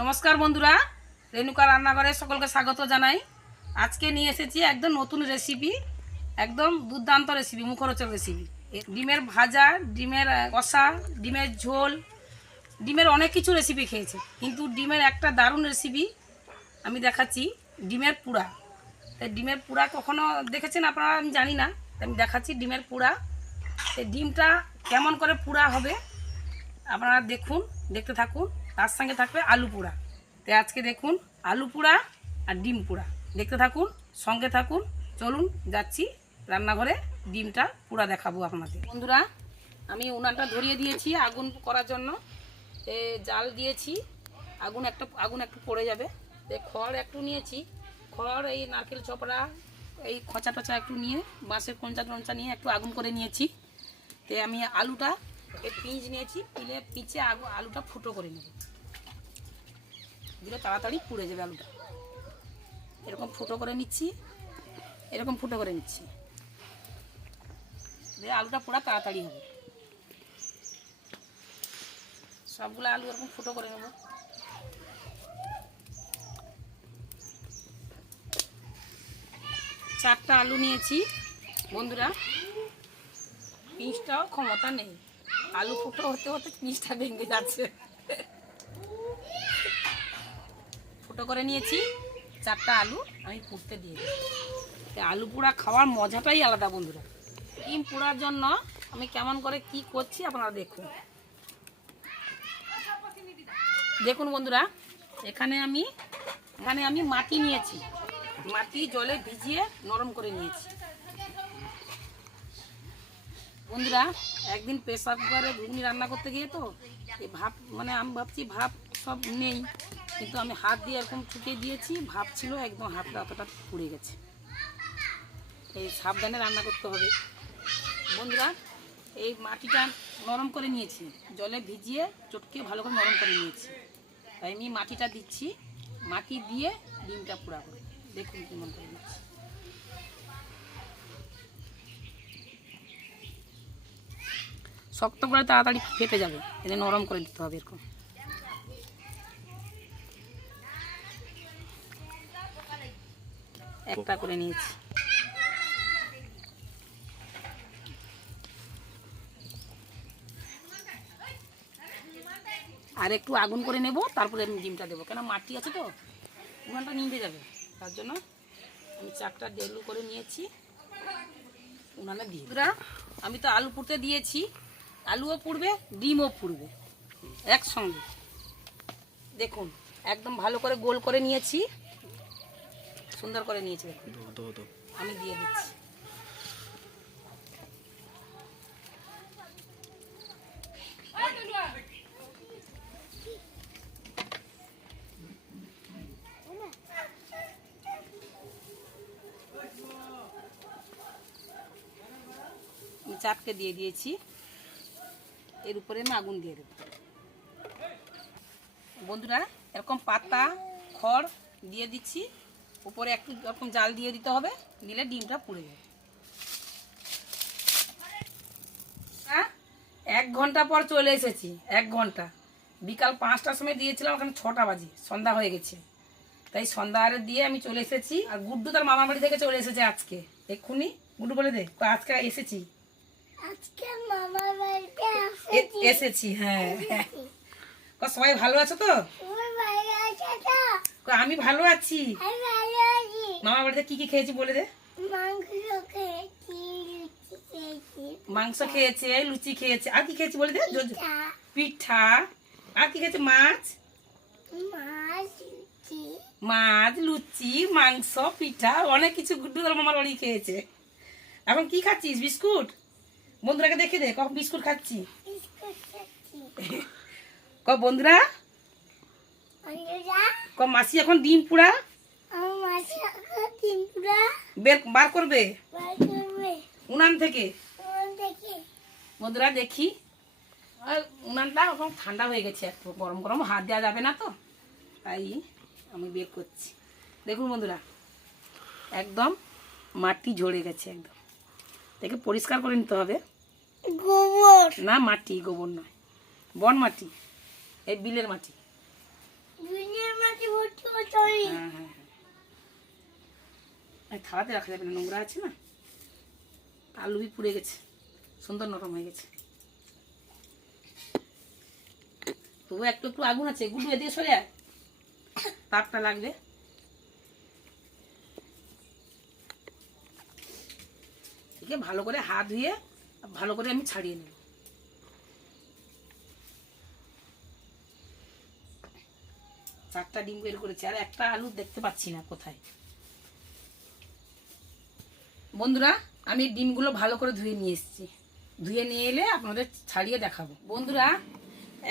নমস্কার বন্ধুরা, রেণুকা রান্নাঘরে সকলকে স্বাগত জানাই। আজকে নিয়ে এসেছি একদম নতুন রেসিপি, একদম দুর্দান্ত রেসিপি, মুখরোচক রেসিপি। ডিমের ভাজা, ডিমের কষা, ডিমের ঝোল, ডিমের অনেক কিছু রেসিপি খেয়েছে, কিন্তু ডিমের একটা দারুণ রেসিপি আমি দেখাচ্ছি, ডিমের পুড়া। ডিমের পুড়া কখনো দেখেছেন আপনারা আমি জানি না, আমি দেখাচ্ছি ডিমের পুড়া। ডিমটা কেমন করে পুড়া হবে আপনারা দেখুন, দেখতে থাকুন। তার সঙ্গে থাকবে আলু পোড়া। তো আজকে দেখুন আলু পোড়া আর ডিম পোড়া, দেখতে থাকুন, সঙ্গে থাকুন। চলুন যাচ্ছি রান্নাঘরে, ডিমটা পোড়া দেখাবো আপনাদের। বন্ধুরা, আমি উনানটা ধরিয়ে দিয়েছি আগুন করার জন্য। জাল দিয়েছি, আগুন একটু পড়ে যাবে। খড় একটু নিয়েছি, খড়, এই নারকেল চপড়া, এই খোঁচা টোচা একটু নিয়ে, বাঁশের কঞ্চা নিয়ে একটু আগুন করে নিয়েছি। তো আমি আলুটা পিঁচ নিয়েছি, পিঁচে আলুটা ফুটো করে নেব, দিলে তাড়াতাড়ি পুড়ে যাবে আলুটা। এরকম ফুটো করে নিচ্ছি, এরকম ফুটো করে নিচ্ছি, দিয়ে আলুটা পোড়া তাড়াতাড়ি হবে। সবগুলো আলু এরকম ফুটো করে নেব। চারটা আলু নিয়েছি বন্ধুরা, পিঁচটাও ক্ষমতা নেই, আলু ফুটো হতে হতে পিঁচটা ভেঙে যাচ্ছে। ফুটো করে নিয়েছি চারটা আলু, আমি পুড়তে দিয়ে দিই। আলু পোড়া খাওয়ার মজাটাই আলাদা বন্ধুরা। ডিম পোড়ার জন্য আমি কেমন করে কি করছি আপনারা দেখুন। দেখুন বন্ধুরা, এখানে আমি মাটি নিয়েছি, মাটি জলে ভিজিয়ে নরম করে নিয়েছি। বন্ধুরা, একদিন প্রেসার কুকারে ঘুগনি রান্না করতে গিয়ে তো এই ভাপ, আমি ভাবছি ভাপ সব নেই, কিন্তু আমি হাত দিয়ে এরকম ঠুকিয়ে দিয়েছি, ভাপ ছিল একদম, হাতটা অতটা পুড়ে গেছে। এই সাবধানে রান্না করতে হবে বন্ধুরা। এই মাটিটা নরম করে নিয়েছি, জলে ভিজিয়ে চটকে ভালো করে নরম করে নিয়েছি। তাই আমি মাটিটা দিচ্ছি, মাটি দিয়ে ডিমটা পোড়া করে দেখুন কেমন করে দিচ্ছি। শক্ত করে তাড়াতাড়ি ফেটে যাবে, এটা নরম করে দিতে হবে এরকম। একটা করে নিয়েছি। আর একটু আগুন করে নেব, তারপরে আমি ডিমটা দেবো, কেন মাটি আছে তো, উনানটা নিভে যাবে। তার জন্য আমি চারটা ডেলু করে নিয়েছি, উনানে দিয়ে। আমি তো আলু পুড়তে দিয়েছি, আলুও পুড়বে, ডিমও পুড়বে একসঙ্গে। দেখুন একদম ভালো করে গোল করে নিয়েছি, সুন্দর করে নিয়েছি। আমি দিয়ে দিচ্ছি। আমি চারটে দিয়ে দিয়েছি, এর উপরে আমি আগুন দিয়ে দেব। বন্ধুরা, এরকম পাতা খড় দিয়ে দিচ্ছি, উপরে একটু এরকম জাল দিয়ে দিতে হবে, দিলে ডিমটা পুড়ে যাবে। 1 ঘন্টা পর চলে এসেছি, 1 ঘন্টা, বিকাল 5টার সময় দিয়েছিলাম, ওখানে 6টা বাজে, সন্ধ্যা হয়ে গেছে। তাই সন্ধ্যা আরে দিয়ে আমি চলে এসেছি। আর গুড্ডু তার মামার বাড়ি থেকে চলে এসেছে আজকে, এক্ষুনি। গুড্ডু বলে দে, আজকে এসেছি, আজকে মামার বাড়িতে এসেছি। হ্যাঁ, সবাই ভালো আছো তো? আমি ভালো আছি। মামার বাড়িতে কি কি খেয়েছি বলে দে। মাংস খেয়েছে, লুচি খেয়েছে, আর কি খেয়েছি বলে দে। পিঠা, আর কি খেয়েছে? মাছ, লুচি, মাংস, পিঠা, অনেক কিছু গুড্ডু তোর মামার বাড়ি খেয়েছে। এখন কি খাচ্ছিস? বিস্কুট? বন্ধুরাকে দেখে দে, কখন বিস্কুট খাচ্ছি। বন্ধুরা, মাসি এখন ডিম পোড়া বার করবে উনান থেকে। বন্ধুরা দেখি, উনানটা এখন ঠান্ডা হয়ে গেছে, একটু গরম গরম হাত দেওয়া যাবে না তো, তাই আমি বের করছি। দেখুন বন্ধুরা, একদম মাটি ঝরে গেছে, একদম দেখে পরিষ্কার করে নিতে হবে। গোবর না, মাটি, গোবর নয়, বন মাটি, এই বিলের মাটি। থালাতে রাখা যাবে না, নোংরা আছে না। আলুই পুড়ে গেছে, সুন্দর নরম হয়ে গেছে। তবু একটু একটু আগুন আছে, গুঁড়ো দিয়ে সরে আয়, তাপটা লাগবে। একে ভালো করে হাত ধুয়ে ভালো করে আমি ছাড়িয়ে নেব। চারটা ডিম বের করেছি, আর একটা আলু দেখতে পাচ্ছি না কোথায়। বন্ধুরা, আমি ডিমগুলো ভালো করে ধুয়ে নিয়ে এসেছি। ধুয়ে নিয়ে এলে আপনাদের ছাড়িয়ে দেখাবো। বন্ধুরা,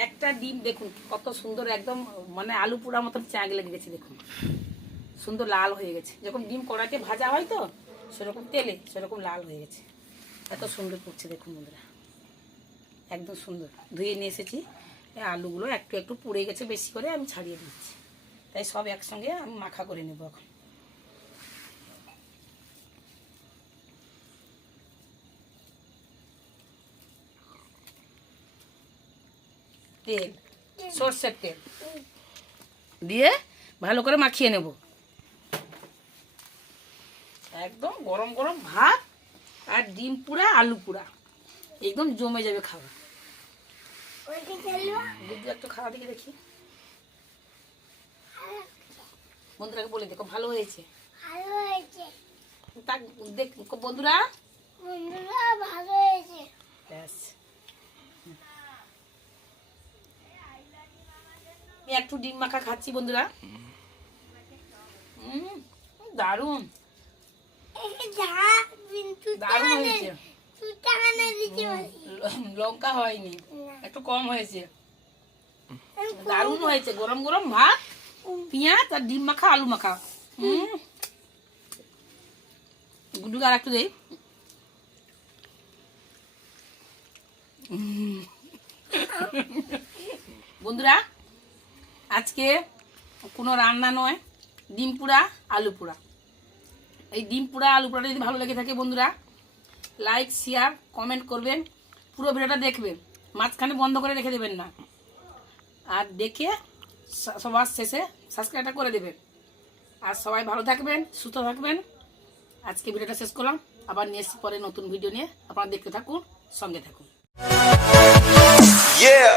একটা ডিম দেখুন কত সুন্দর, একদম মানে আলু পোড়ার মতন চাঁক লেগে গেছে। দেখুন সুন্দর লাল হয়ে গেছে, যখন ডিম কড়াইতে ভাজা হয় তো সেরকম তেলে সেরকম লাল হয়ে গেছে। এত সুন্দর করছে দেখুন বন্ধুরা, একদম সুন্দর। ধুয়ে নিয়ে এসেছি। এই আলুগুলো একটু একটু পুড়ে গেছে বেশি করে, আমি ছাড়িয়ে দিচ্ছি। তাই সব একসঙ্গে আমি মাখা করে নেব এখন। তেল, সর্ষের তেল দিয়ে ভালো করে মাখিয়ে নেব। একদম গরম গরম ভাত আর ডিম পুরা আলু পুরা, একদম জমে যাবে খাওয়া। বুদ্ধি একটু খাওয়া দিকে দেখি। বন্ধুরাকে বলে দেখো ভালো হয়েছে। তা দেখ বন্ধুরা, ভালো হয়েছে। ব্যাস, আমি একটু ডিম মাখা খাচ্ছি বন্ধুরা। দারুণ দারুণ হয়েছে। লঙ্কা হয়নি, একটু কম হয়েছে। দারুণ হয়েছে, গরম গরম ভাত, পেঁয়াজ আর ডিম মাখা আলু মাখা। গুড্ডুকে আর একটু দেই। বন্ধুরা, আজকে কোনো রান্না নয়, ডিম পোড়া আলু পোড়া। এই ডিম পোড়া আলু পোড়াটা যদি ভালো লেগে থাকে বন্ধুরা, লাইক শেয়ার কমেন্ট করবেন, পুরো ভিডিওটা দেখবেন, মাঝখানে বন্ধ করে রেখে দেবেন না। আর দেখে সবার শেষে সাবস্ক্রাইবটা করে দেবেন। আর সবাই ভালো থাকবেন, সুস্থ থাকবেন। আজকে ভিডিওটা শেষ করলাম, আবার নিয়ে এসে পরে নতুন ভিডিও নিয়ে আপনারা দেখতে থাকুন, সঙ্গে থাকুন। Yeah.